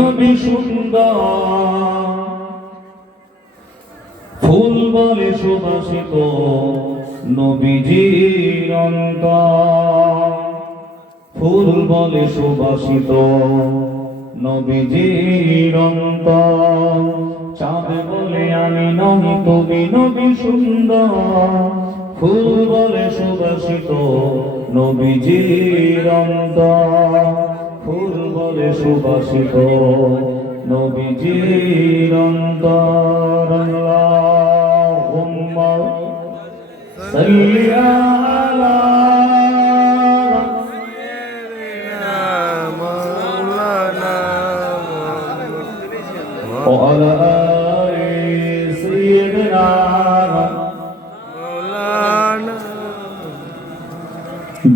নবী সুন্দর ফুল বলে সুবাসিত নবীজির অন্তর ফুল বলে সুবাসিত নবীজির অন্তর চাঁদ বলে আমি নহি তুমি নবী সুন্দর ফুল বলে সুবাসিত নবীজির অন্তর ফুল বলে সুবাসিত নবীজির অন্তর আল্লাহুম্মা সাল্লি আলা সাইয়্যিদিনা মাওলানা ওয়া আলা আলি সাইয়্যিদিনা মাওলানা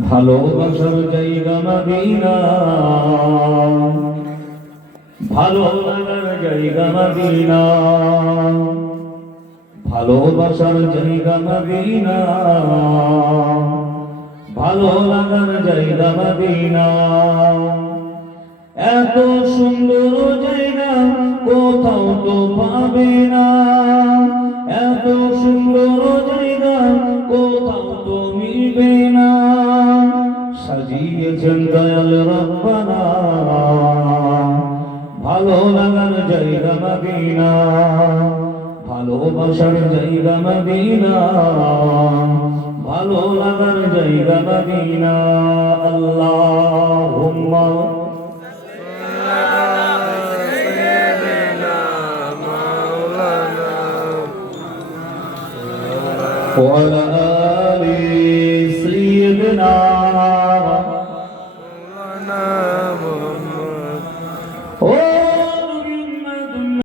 ভালোবাসার জায়গা মদিনা ভালো লাগার জায়গা মদিনা ভালোবাসার জায়গা মদিনা ভালো লাগার জায়গা মদিনা এত সুন্দর জায়গা কোথাও তো পাবে না এত সুন্দর জায়গা কোথাও তো মিলবে না সাজিয়েছেন দয়াল রব্বানা ভালো লাগার জায়গা মদিনা ভালোবাসার জায়গা মদিনা ভালো লাগার জায়গা মদিনা আল্লাহুম্মা সাইয়্যিদিনা মাওলানা ওয়া আলা